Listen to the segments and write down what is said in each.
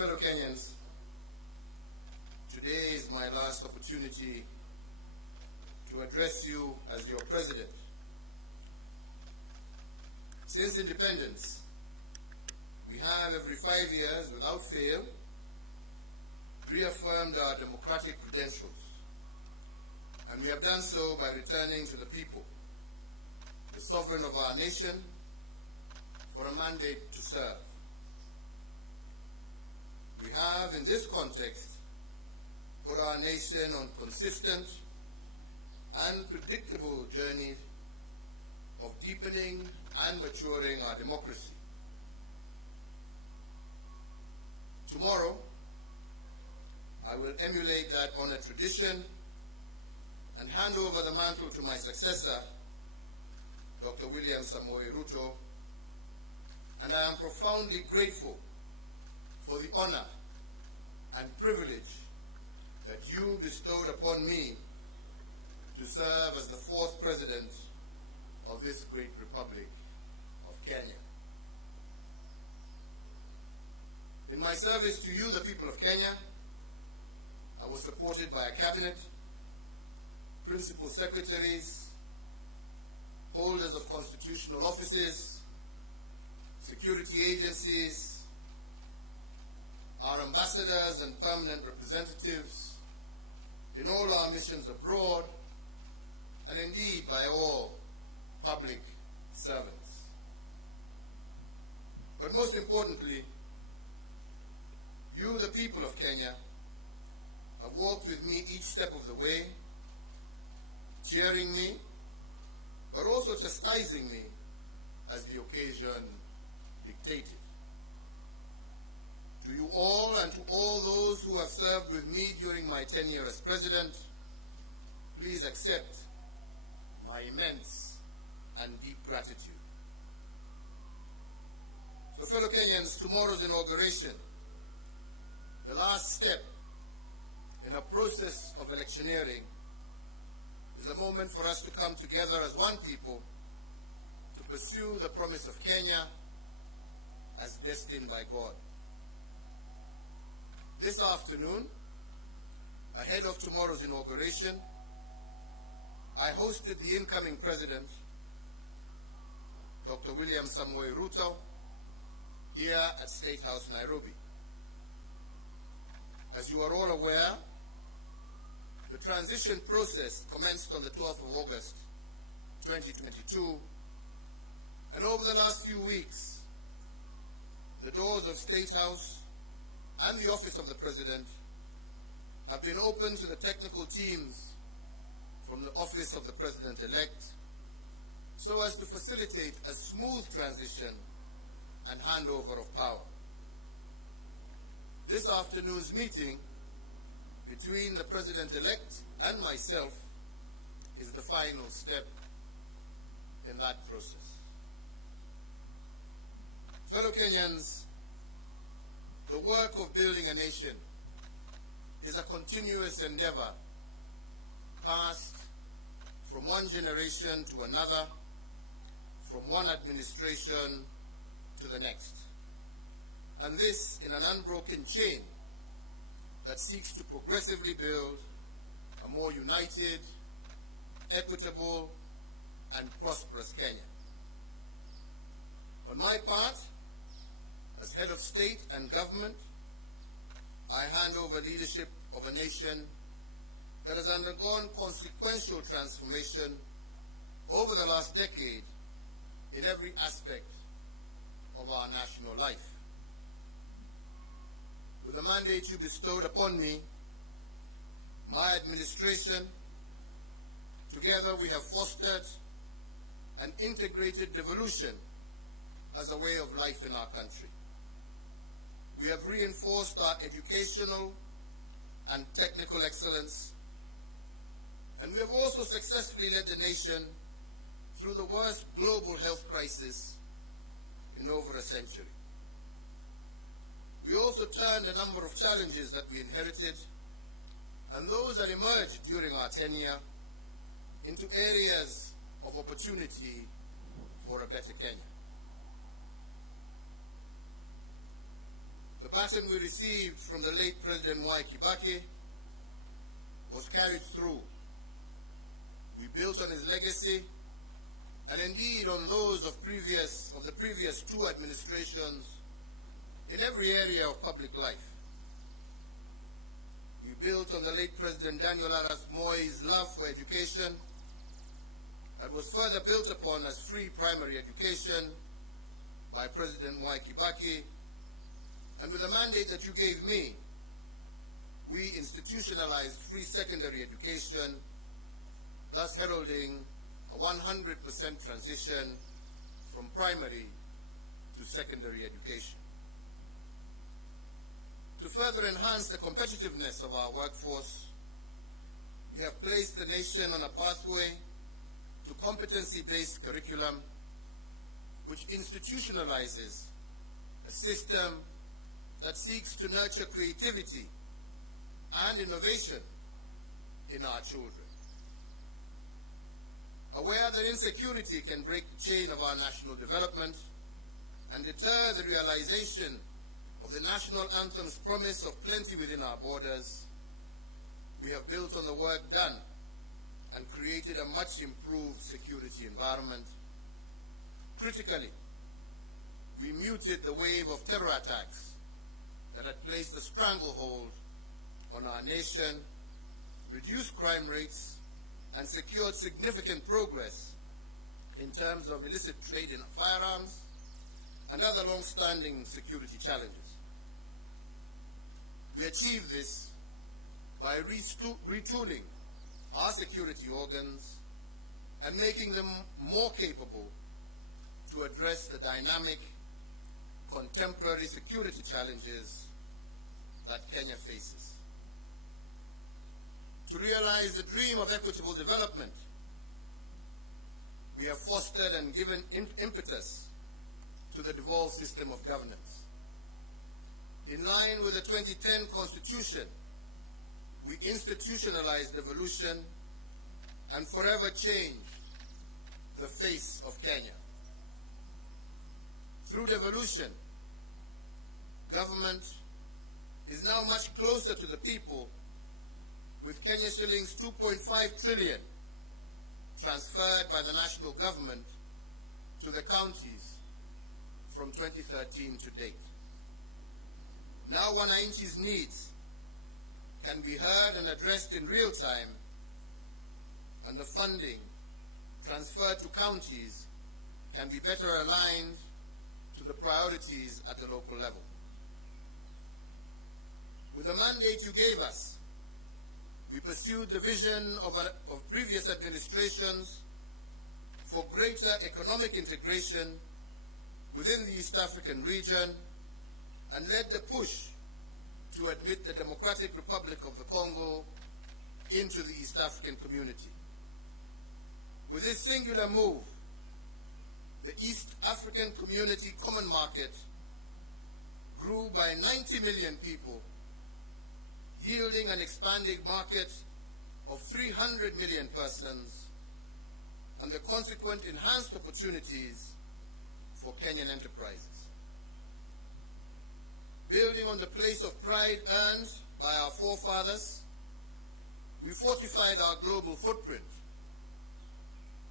fellow Kenyans, today is my last opportunity to address you as your president. Since independence, we have every 5 years, without fail, reaffirmed our democratic credentials. And we have done so by returning to the people, the sovereign of our nation, for a mandate to serve. We have, in this context, put our nation on consistent and predictable journey of deepening and maturing our democracy. Tomorrow, I will emulate that honored tradition and hand over the mantle to my successor, Dr. William Samoei Ruto, and I am profoundly grateful for the honor and privilege that you bestowed upon me to serve as the 4th president of this great republic of Kenya. In my service to you, the people of Kenya, I was supported by a cabinet, principal secretaries, holders of constitutional offices, security agencies, our ambassadors and permanent representatives in all our missions abroad, and indeed by all public servants. But most importantly, you, the people of Kenya, have walked with me each step of the way, cheering me, but also chastising me as the occasion dictated. To you all and to all those who have served with me during my tenure as president, please accept my immense and deep gratitude. So, fellow Kenyans, tomorrow's inauguration, the last step in a process of electioneering, is a moment for us to come together as one people to pursue the promise of Kenya as destined by God. This afternoon, ahead of tomorrow's inauguration, I hosted the incoming president, Dr. William Samoei Ruto, here at State House, Nairobi. As you are all aware, the transition process commenced on the 12th of August, 2022, and over the last few weeks, the doors of State House and the office of the President have been open to the technical teams from the office of the President-elect so as to facilitate a smooth transition and handover of power. This afternoon's meeting between the President-elect and myself is the final step in that process. Fellow Kenyans, the work of building a nation is a continuous endeavor passed from one generation to another, from one administration to the next. And this in an unbroken chain that seeks to progressively build a more united, equitable, and prosperous Kenya. On my part, as head of state and government, I hand over leadership of a nation that has undergone consequential transformation over the last decade in every aspect of our national life. With the mandate you bestowed upon me, my administration, together we have fostered an integrated devolution as a way of life in our country. We have reinforced our educational and technical excellence, and we have also successfully led the nation through the worst global health crisis in over a century. We also turned a number of challenges that we inherited and those that emerged during our tenure into areas of opportunity for a better Kenya. The baton we received from the late President Mwai Kibaki was carried through. We built on his legacy and indeed on those of the previous two administrations in every area of public life. We built on the late President Daniel Arap Moi's love for education that was further built upon as free primary education by President Mwai Kibaki, and with the mandate that you gave me, we institutionalized free secondary education, thus heralding a 100% transition from primary to secondary education. To further enhance the competitiveness of our workforce, we have placed the nation on a pathway to competency-based curriculum, which institutionalizes a system that seeks to nurture creativity and innovation in our children. Aware that insecurity can break the chain of our national development and deter the realization of the national anthem's promise of plenty within our borders, we have built on the work done and created a much improved security environment. Critically, we muted the wave of terror attacks that had placed a stranglehold on our nation, reduced crime rates, and secured significant progress in terms of illicit trade in firearms and other long-standing security challenges. We achieved this by retooling our security organs and making them more capable to address the dynamic, contemporary security challenges that Kenya faces. To realize the dream of equitable development, we have fostered and given impetus to the devolved system of governance. In line with the 2010 Constitution, we institutionalized devolution and forever changed the face of Kenya. Through devolution, government is now much closer to the people, with Kenya shillings 2.5 trillion transferred by the national government to the counties from 2013 to date. Now Wananchi's needs can be heard and addressed in real time, and the funding transferred to counties can be better aligned to the priorities at the local level. With the mandate you gave us, we pursued the vision of previous administrations for greater economic integration within the East African region and led the push to admit the Democratic Republic of the Congo into the East African community. With this singular move, the East African Community Common Market grew by 90 million people, yielding an expanding market of 300 million persons and the consequent enhanced opportunities for Kenyan enterprises. Building on the place of pride earned by our forefathers, we fortified our global footprint.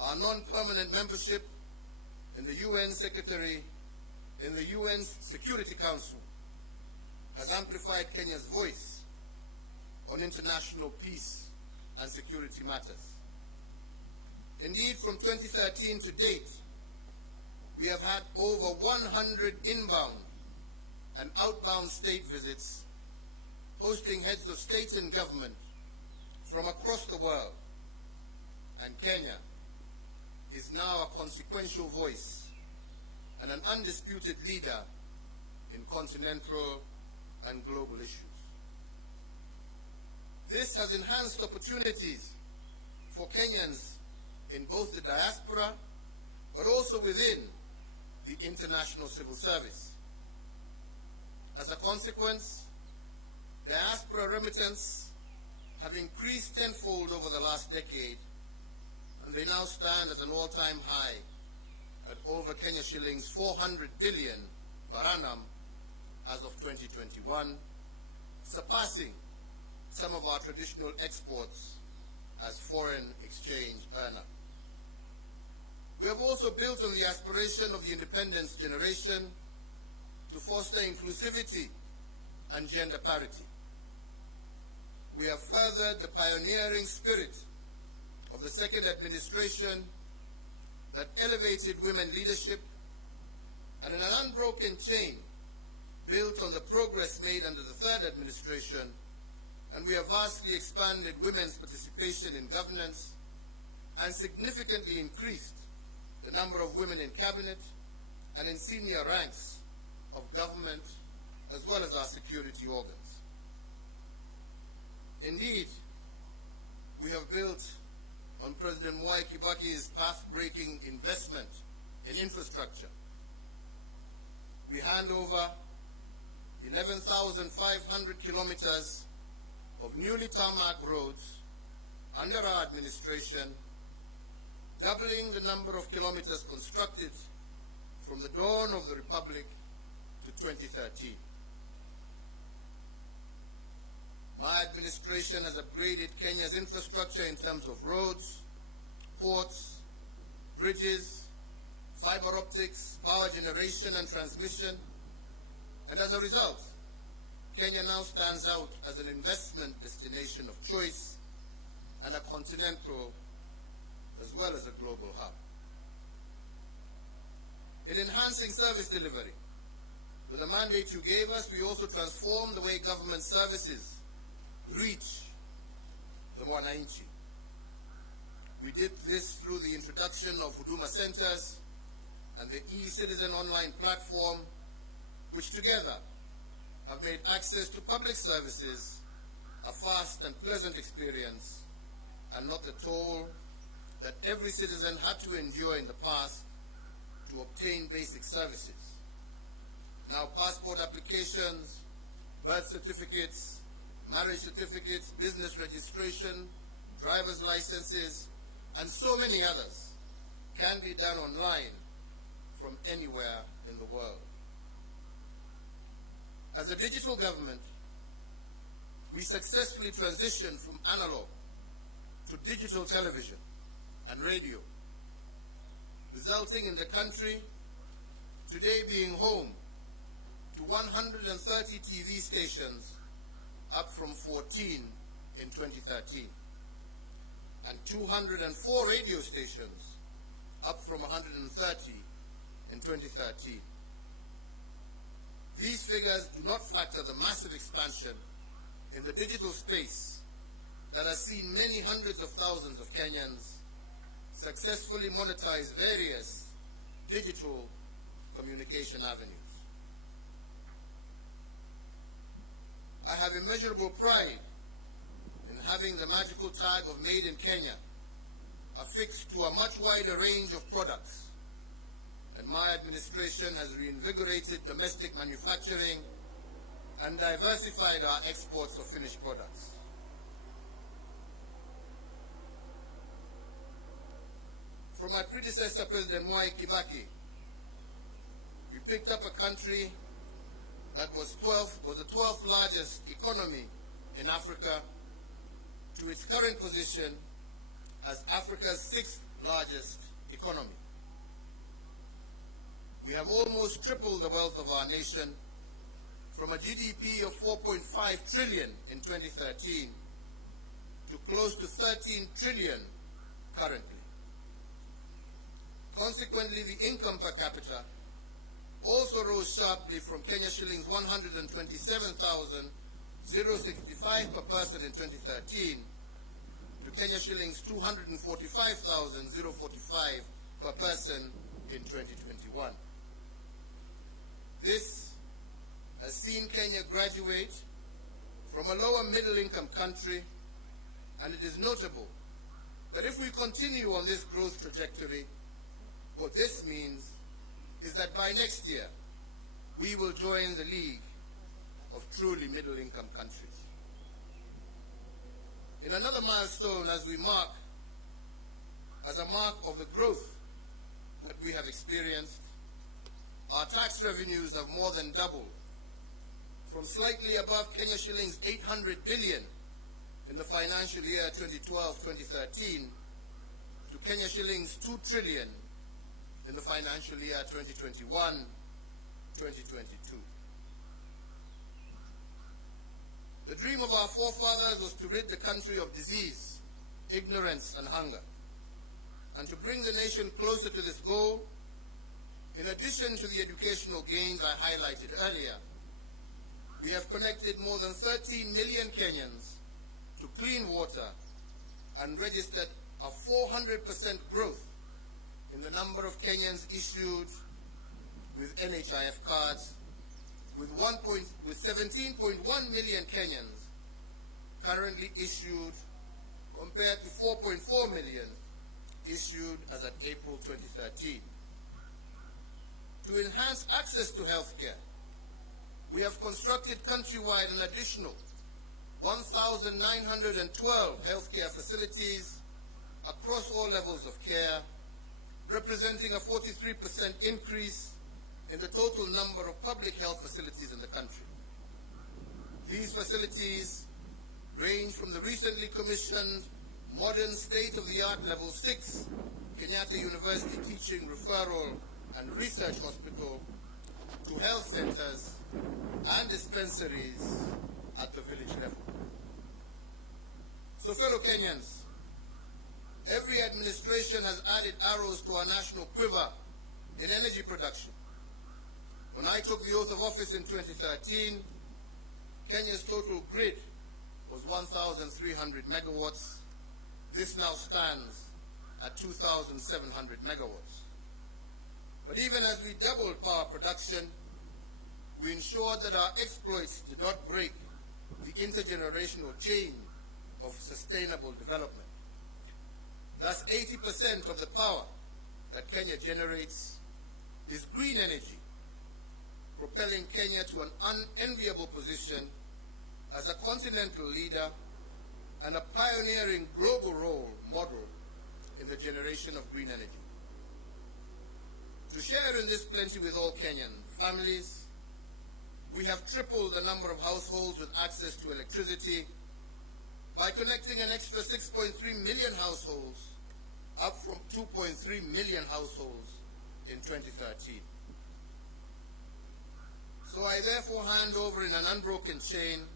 Our non-permanent membership in the UN Security Council has amplified Kenya's voice on international peace and security matters. Indeed, from 2013 to date, we have had over 100 inbound and outbound state visits, hosting heads of state and government from across the world, and Kenya is now a consequential voice and an undisputed leader in continental and global issues. This has enhanced opportunities for Kenyans in both the diaspora, but also within the international civil service. As a consequence, diaspora remittance have increased tenfold over the last decade, and they now stand at an all-time high at over Kenya shillings 400 billion per annum, as of 2021, surpassing some of our traditional exports as foreign exchange earner. We have also built on the aspiration of the independence generation to foster inclusivity and gender parity. We have furthered the pioneering spirit of the second administration that elevated women leadership, and in an unbroken chain built on the progress made under the third administration, and we have vastly expanded women's participation in governance and significantly increased the number of women in cabinet and in senior ranks of government, as well as our security organs. Indeed, we have built on President Mwai Kibaki's path-breaking investment in infrastructure. We hand over 11,500 kilometers of newly tarmac roads under our administration, doubling the number of kilometers constructed from the dawn of the Republic to 2013. My administration has upgraded Kenya's infrastructure in terms of roads, ports, bridges, fiber optics, power generation and transmission, and as a result, Kenya now stands out as an investment destination of choice and a continental as well as a global hub. In enhancing service delivery, with the mandate you gave us, we also transformed the way government services reach the Mwananchi. We did this through the introduction of Huduma Centers and the e-Citizen online platform, which together have made access to public services a fast and pleasant experience, and not the toll that every citizen had to endure in the past to obtain basic services. Now passport applications, birth certificates, marriage certificates, business registration, driver's licenses, and so many others can be done online from anywhere in the world. As a digital government, we successfully transitioned from analog to digital television and radio, resulting in the country today being home to 130 TV stations, up from 14 in 2013, and 204 radio stations, up from 130 in 2013. These figures do not factor the massive expansion in the digital space that has seen many hundreds of thousands of Kenyans successfully monetize various digital communication avenues. I have immeasurable pride in having the magical tag of Made in Kenya affixed to a much wider range of products, and my administration has reinvigorated domestic manufacturing and diversified our exports of finished products. From my predecessor, President Mwai Kibaki, we picked up a country that was the 12th largest economy in Africa to its current position as Africa's 6th largest economy. We have almost tripled the wealth of our nation from a GDP of 4.5 trillion in 2013 to close to 13 trillion currently. Consequently, the income per capita also rose sharply from Kenya shillings 127,065 per person in 2013 to Kenya shillings 245,045 per person in 2021. This has seen Kenya graduate from a lower middle income country, and it is notable that if we continue on this growth trajectory, what this means is that by next year, we will join the league of truly middle-income countries. In another milestone as a mark of the growth that we have experienced, our tax revenues have more than doubled from slightly above Kenya shillings 800 billion in the financial year 2012-2013 to Kenya shillings 2 trillion in the financial year 2021-2022. The dream of our forefathers was to rid the country of disease, ignorance, and hunger. And to bring the nation closer to this goal, in addition to the educational gains I highlighted earlier, we have connected more than 13 million Kenyans to clean water and registered a 400% growth in the number of Kenyans issued with NHIF cards, with 17.1 million Kenyans currently issued compared to 4.4 million issued as at April 2013. To enhance access to health care, we have constructed countrywide an additional 1,912 healthcare facilities across all levels of care, representing a 43% increase in the total number of public health facilities in the country. These facilities range from the recently commissioned modern state-of-the-art Level 6 Kenyatta University Teaching, Referral and Research Hospital to health centers and dispensaries at the village level. So, fellow Kenyans, every administration has added arrows to our national quiver in energy production. When I took the oath of office in 2013, Kenya's total grid was 1,300 megawatts. This now stands at 2,700 megawatts. But even as we doubled power production, we ensured that our exploits did not break the intergenerational chain of sustainable development. Thus, 80% of the power that Kenya generates is green energy, propelling Kenya to an unenviable position as a continental leader and a pioneering global role model in the generation of green energy. To share in this plenty with all Kenyan families, we have tripled the number of households with access to electricity by connecting an extra 6.3 million households, up from 2.3 million households in 2013. So I therefore hand over in an unbroken chain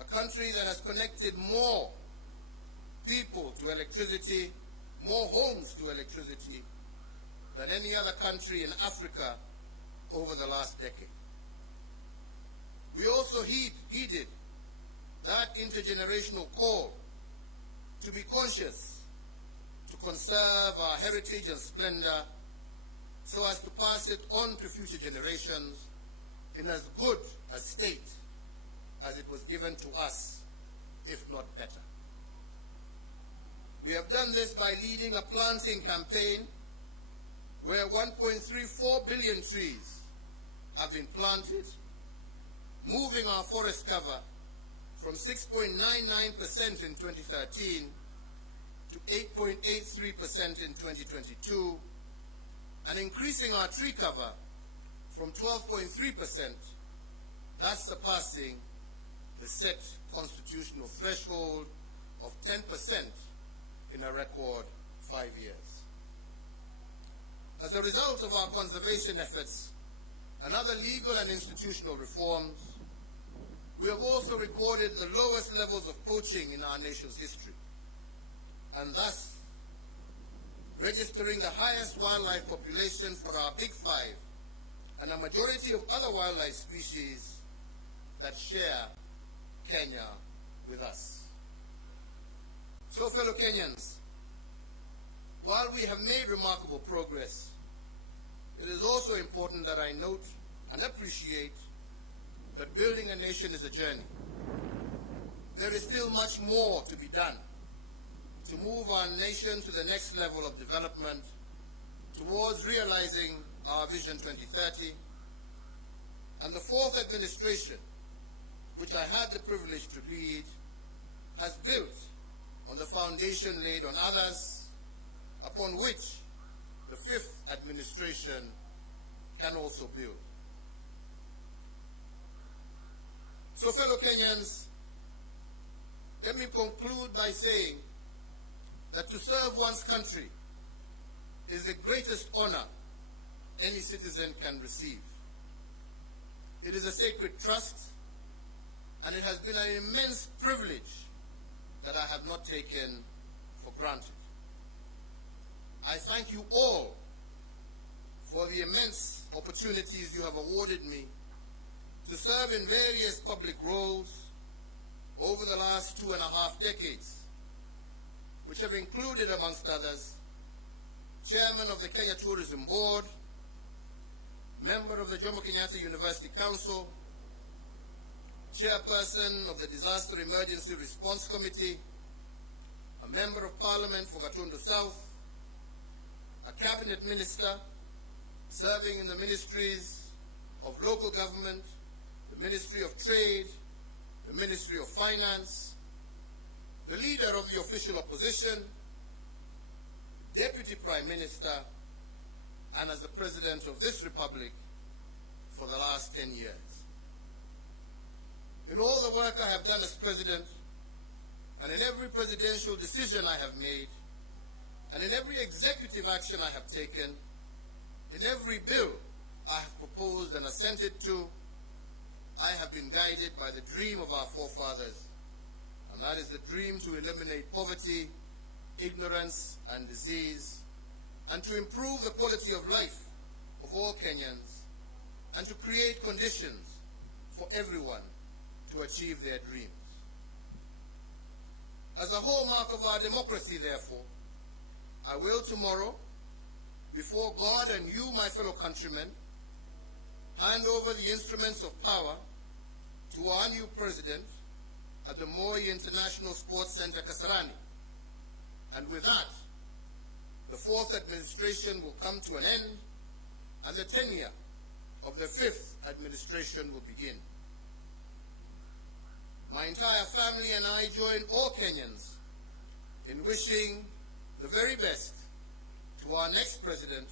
a country that has connected more people to electricity, more homes to electricity, than any other country in Africa over the last decade. We also heeded that intergenerational call to be conscious, to conserve our heritage and splendor, so as to pass it on to future generations in as good a state as it was given to us, if not better. We have done this by leading a planting campaign where 1.34 billion trees have been planted, moving our forest cover from 6.99% in 2013 to 8.83% in 2022, and increasing our tree cover from 12.3%, thus surpassing the set constitutional threshold of 10% in a record 5 years. As a result of our conservation efforts and other legal and institutional reforms, we have also recorded the lowest levels of poaching in our nation's history, and thus registering the highest wildlife population for our Big Five and a majority of other wildlife species that share Kenya with us. So, fellow Kenyans, while we have made remarkable progress, it is also important that I note and appreciate that building a nation is a journey. There is still much more to be done to move our nation to the next level of development towards realizing our Vision 2030. And the fourth administration, which I had the privilege to lead, has built on the foundation laid on others, upon which the fifth administration can also build. So, fellow Kenyans, let me conclude by saying that to serve one's country is the greatest honor any citizen can receive. It is a sacred trust, and it has been an immense privilege that I have not taken for granted. I thank you all for the immense opportunities you have awarded me to serve in various public roles over the last 2.5 decades, which have included, amongst others, Chairman of the Kenya Tourism Board, member of the Jomo Kenyatta University Council, Chairperson of the Disaster Emergency Response Committee, a Member of Parliament for Gatundu South, a Cabinet Minister serving in the Ministries of Local Government, the Ministry of Trade, the Ministry of Finance, the Leader of the Official Opposition, Deputy Prime Minister, and as the President of this Republic for the last 10 years. In all the work I have done as President, and in every presidential decision I have made, and in every executive action I have taken, in every bill I have proposed and assented to, I have been guided by the dream of our forefathers, and that is the dream to eliminate poverty, ignorance, and disease, and to improve the quality of life of all Kenyans, and to create conditions for everyone to achieve their dreams. As a hallmark of our democracy, therefore, I will tomorrow, before God and you, my fellow countrymen, hand over the instruments of power to our new president at the Moi International Sports Center, Kasarani. And with that, the fourth administration will come to an end, and the tenure of the fifth administration will begin. My entire family and I join all Kenyans in wishing the very best to our next president,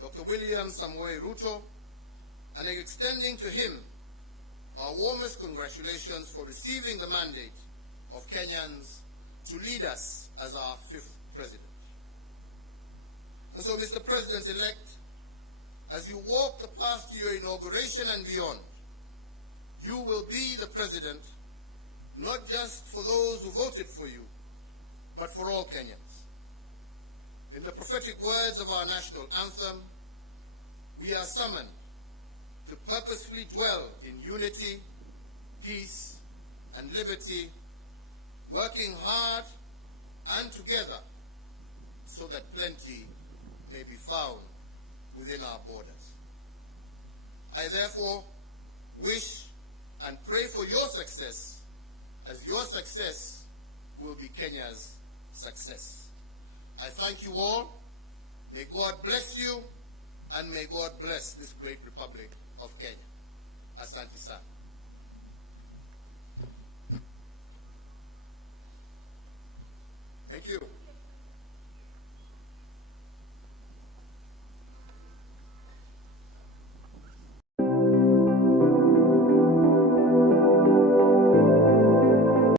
Dr. William Samoei Ruto, and extending to him our warmest congratulations for receiving the mandate of Kenyans to lead us as our fifth president. And so, Mr. President-elect, as you walk the path to your inauguration and beyond, you will be the president not just for those who voted for you, but for all Kenyans. In the prophetic words of our national anthem, we are summoned to purposefully dwell in unity, peace, and liberty, working hard and together so that plenty may be found within our borders. I therefore wish and pray for your success, as your success will be Kenya's success. I thank you all. May God bless you, and may God bless this great Republic of Kenya. Asante sana. Thank you.